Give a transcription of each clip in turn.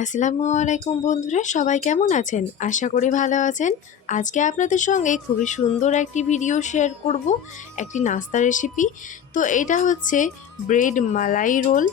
আসসালামু আলাইকুম বন্ধুরা, সবাই কেমন আছেন? আশা করি ভালো আছেন। আজকে আপনাদের সঙ্গে খুবই সুন্দর একটি ভিডিও শেয়ার করব, একটি নাস্তা রেসিপি। তো এটা হচ্ছে ব্রেড মালাই রোল,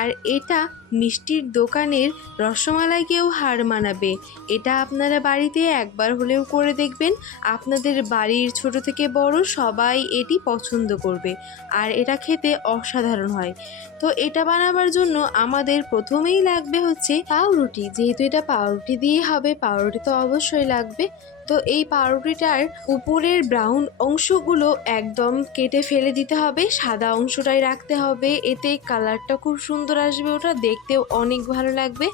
আর এটা মিষ্টির দোকানের রসমালাইকেও হার মানাবে। এটা আপনারা বাড়িতে একবার হলেও করে দেখবেন, আপনাদের বাড়ির ছোট থেকে বড় সবাই এটি পছন্দ করবে, আর এটা খেতে অসাধারণ হয়। তো এটা বানাবার জন্য আমাদের প্রথমেই লাগবে হচ্ছে পাউরুটি। যেহেতু এটা পাউরুটি দিয়ে হবে, পাউরুটি তো অবশ্যই লাগবে। তো এই পাউরুটিটার উপরের ব্রাউন অংশগুলো একদম কেটে ফেলে দিতে হবে, সাদা অংশটাই রাখতে হবে, এতে কালারটা খুব সুন্দর আসবে, ওটা দেখতেও অনেক ভালো লাগবে।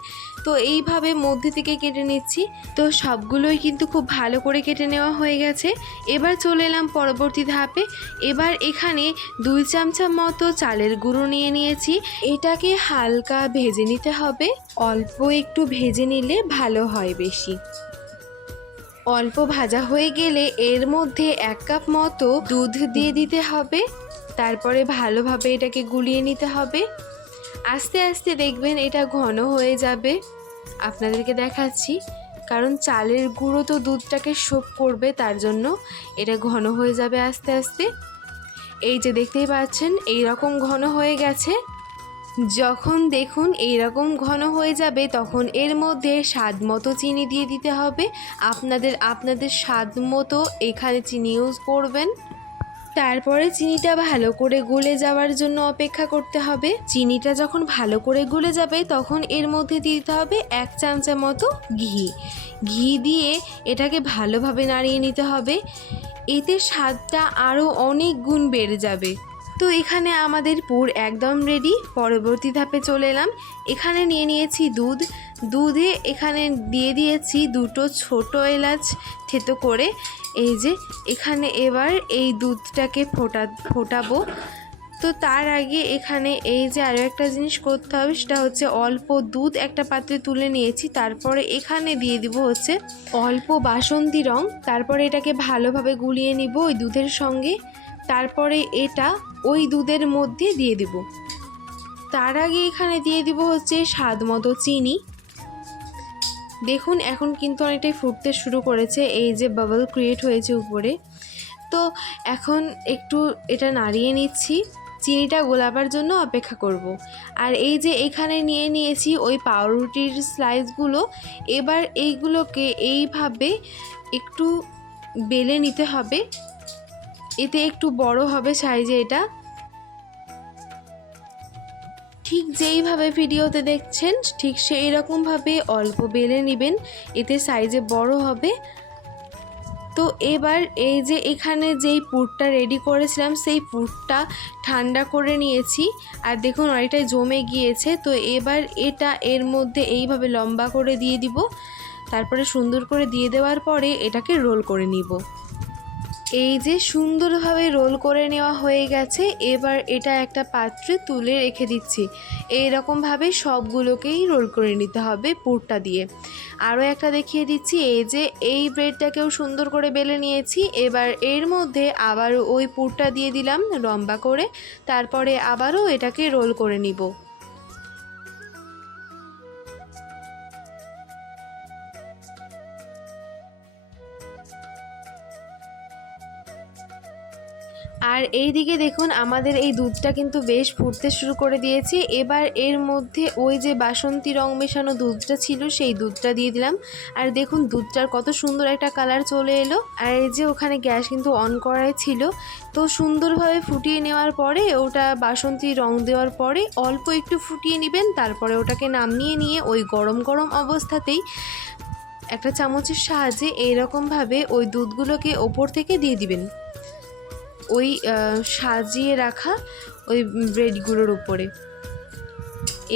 তো এইভাবে মধ্যে থেকে কেটে নিচ্ছি। তো সবগুলোই কিন্তু খুব ভালো করে কেটে নেওয়া হয়ে গেছে। এবার চলে এলাম পরবর্তী ধাপে। এবার এখানে 2 চামচা মতো চালের গুঁড়ো নিয়ে নিয়েছি। এটাকে হালকা ভেজে নিতে হবে, অল্প একটু ভেজে নিলে ভালো হয় বেশি। অল্প ভাজা হয়ে গেলে এর মধ্যে 1 কাপ মতো দুধ দিয়ে দিতে হবে। তারপরে ভালোভাবে এটাকে গুলিয়ে নিতে হবে। আস্তে আস্তে দেখবেন এটা ঘন হয়ে যাবে। আপনাদেরকে দেখাচ্ছি, কারণ চালের গুঁড়ো তো দুধটাকে সোক করবে, তার জন্য এটা ঘন হয়ে যাবে আস্তে আস্তে। এই যে দেখতেই পাচ্ছেন এই রকম ঘন হয়ে গেছে। যখন দেখুন এইরকম ঘন হয়ে যাবে, তখন এর মধ্যে স্বাদ মতো চিনি দিয়ে দিতে হবে। আপনাদের স্বাদ মতো এখানে চিনি ইউজ করবেন। তারপরে চিনিটা ভালো করে গলে যাওয়ার জন্য অপেক্ষা করতে হবে। চিনিটা যখন ভালো করে গলে যাবে, তখন এর মধ্যে দিয়ে দিতে হবে 1 চামচা মতো ঘি দিয়ে এটাকে ভালোভাবে নাড়িয়ে নিতে হবে। এতে স্বাদটা আরও অনেক গুণ বেড়ে যাবে। তো এখানে আমাদের পুর একদম রেডি। পরবর্তী ধাপে চলে এলাম। এখানে নিয়ে নিয়েছি দুধে এখানে দিয়ে দিয়েছি 2টো ছোটো এলাচ থেতো করে। এই যে এখানে এবার এই দুধটাকে ফোটাবো। তো তার আগে এখানে এই যে আরও একটা জিনিস করতে হবে, সেটা হচ্ছে অল্প দুধ একটা পাত্রে তুলে নিয়েছি। তারপরে এখানে দিয়ে দিব হচ্ছে অল্প বাসন্তী রং। তারপরে এটাকে ভালোভাবে গুলিয়ে নিব ওই দুধের সঙ্গে। তারপরে এটা ওই দুধের মধ্যে দিয়ে দিব। তার আগে এখানে দিয়ে দিব হচ্ছে স্বাদ মতো চিনি। দেখুন এখন কিন্তু অনেকটাই ফুটতে শুরু করেছে, এই যে বাবল ক্রিয়েট হয়েছে উপরে। তো এখন একটু এটা নাড়িয়ে নিচ্ছি, চিনিটা গোলাবার জন্য অপেক্ষা করব। আর এই যে এখানে নিয়ে নিয়েছি ওই পাউরুটির স্লাইসগুলো। এবার এইগুলোকে এইভাবে একটু বেলে নিতে হবে, এতে একটু বড় হবে সাইজে। এটা ঠিক যেইভাবে ভিডিওতে দেখছেন ঠিক সেই রকমভাবে অল্প বেলে নেবেন, এতে সাইজে বড় হবে। তো এবার এই যে এখানে যেই পুরটা রেডি করেছিলাম, সেই পুরটা ঠান্ডা করে নিয়েছি, আর দেখুন অনেকটাই জমে গিয়েছে। তো এবার এটা এর মধ্যে এইভাবে লম্বা করে দিয়ে দিব। তারপরে সুন্দর করে দিয়ে দেওয়ার পরে এটাকে রোল করে নিব। এই যে সুন্দরভাবে রোল করে নেওয়া হয়ে গেছে। এবার এটা একটা পাত্রে তুলে রেখে দিচ্ছি। এই রকমভাবে সবগুলোকেই রোল করে নিতে হবে পুরটা দিয়ে। আরও একটা দেখিয়ে দিচ্ছি, এই যে এই ব্রেডটাকেও সুন্দর করে বেলে নিয়েছি। এবার এর মধ্যে আবারও ওই পুরটা দিয়ে দিলাম লম্বা করে। তারপরে আবারও এটাকে রোল করে নিব। আর এই দিকে দেখুন আমাদের এই দুধটা কিন্তু বেশ ফুটতে শুরু করে দিয়েছে। এবার এর মধ্যে ওই যে বাসন্তী রং মেশানো দুধটা ছিল, সেই দুধটা দিয়ে দিলাম। আর দেখুন দুধটার কত সুন্দর একটা কালার চলে এলো। আর এই যে ওখানে গ্যাস কিন্তু অন করাই ছিল। তো সুন্দরভাবে ফুটিয়ে নেওয়ার পরে, ওটা বাসন্তী রং দেওয়ার পরে অল্প একটু ফুটিয়ে নেবেন। তারপরে ওটাকে নামিয়ে নিয়ে ওই গরম গরম অবস্থাতেই একটা চামচের সাহায্যে এইরকমভাবে ওই দুধগুলোকে ওপর থেকে দিয়ে দিবেন ওই সাজিয়ে রাখা ওই ব্রেডগুলোর উপরে।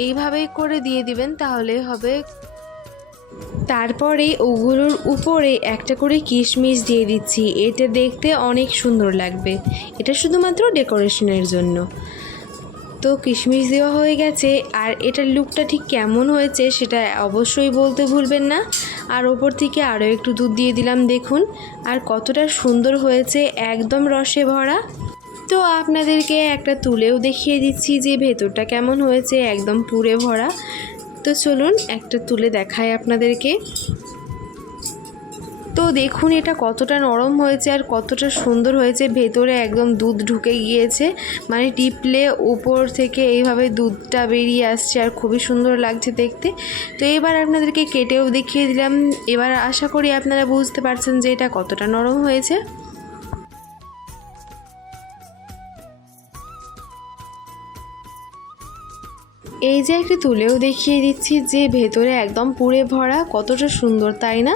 এইভাবে করে দিয়ে দিবেন, তাহলে হবে। তারপরে ওগুলোর উপরে একটা করে কিশমিশ দিয়ে দিচ্ছি, এতে দেখতে অনেক সুন্দর লাগবে। এটা শুধুমাত্র ডেকোরেশনের জন্য। তো কিশমিশ দেওয়া হয়ে গেছে। আর এটার লুকটা ঠিক কেমন হয়েছে সেটা অবশ্যই বলতে ভুলবেন না। আর ওপর থেকে আরও একটু দুধ দিয়ে দিলাম, দেখুন আর কতটা সুন্দর হয়েছে, একদম রসে ভরা। তো আপনাদেরকে একটা তুলেও দেখিয়ে দিচ্ছি যে ভেতরটা কেমন হয়েছে, একদম পুরে ভরা। তো চলুন একটা তুলে দেখাই আপনাদেরকে। তো দেখুন এটা কতটা নরম হয়েছে আর কতটা সুন্দর হয়েছে, ভেতরে একদম দুধ ঢুকে গিয়েছে, মানে টিপলে উপর থেকে এইভাবে দুধটা বেরিয়ে আসছে আর খুবই সুন্দর লাগছে দেখতে। তো এবার আপনাদেরকে কেটেও দেখিয়ে দিলাম। এবার আশা করি আপনারা বুঝতে পারছেন যে এটা কতটা নরম হয়েছে। এই যে একটু তুলেও দেখিয়ে দিচ্ছি যে ভেতরে একদম পুরে ভরা, কতটা সুন্দর তাই না?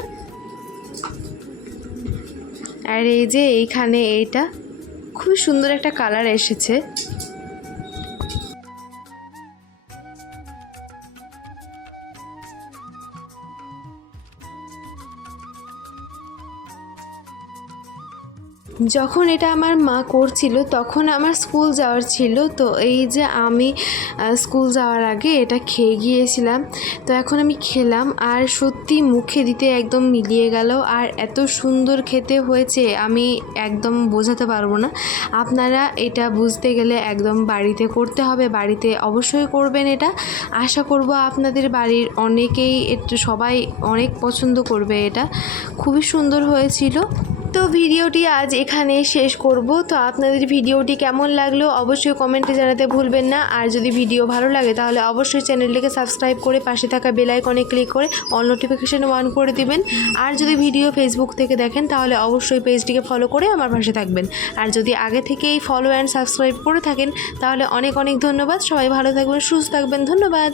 আর এই যে এইখানে এটা খুবই সুন্দর একটা কালার এসেছে। যখন এটা আমার মা করছিল তখন আমার স্কুল যাওয়ার ছিল, তো এই যে আমি স্কুল যাওয়ার আগে এটা খেয়ে গিয়েছিলাম। তো এখন আমি খেলাম আর সত্যি মুখে দিতে একদম মিলিয়ে গেল, আর এত সুন্দর খেতে হয়েছে আমি একদম বোঝাতে পারবো না। আপনারা এটা বুঝতে গেলে একদম বাড়িতে করতে হবে, বাড়িতে অবশ্যই করবেন এটা। আশা করব আপনাদের বাড়ির অনেকেই সবাই অনেক পছন্দ করবে এটা, খুবই সুন্দর হয়েছিল। তো ভিডিওটি আজ এখানে শেষ করব। তো আপনাদের ভিডিওটি কেমন লাগলো অবশ্যই কমেন্টে জানাতে ভুলবেন না। আর যদি ভিডিও ভালো লাগে তাহলে অবশ্যই চ্যানেলটিকে সাবস্ক্রাইব করে পাশে থাকা বেল আইকনে ক্লিক করে অল নোটিফিকেশন অন করে দিবেন। আর যদি ভিডিও ফেসবুক থেকে দেখেন তাহলে অবশ্যই পেজটিকে ফলো করে আমার পাশে থাকবেন। আর যদি আগে থেকেই ফলো অ্যান্ড সাবস্ক্রাইব করে থাকেন তাহলে অনেক অনেক ধন্যবাদ। সবাই ভালো থাকবেন, সুস্থ থাকবেন, ধন্যবাদ।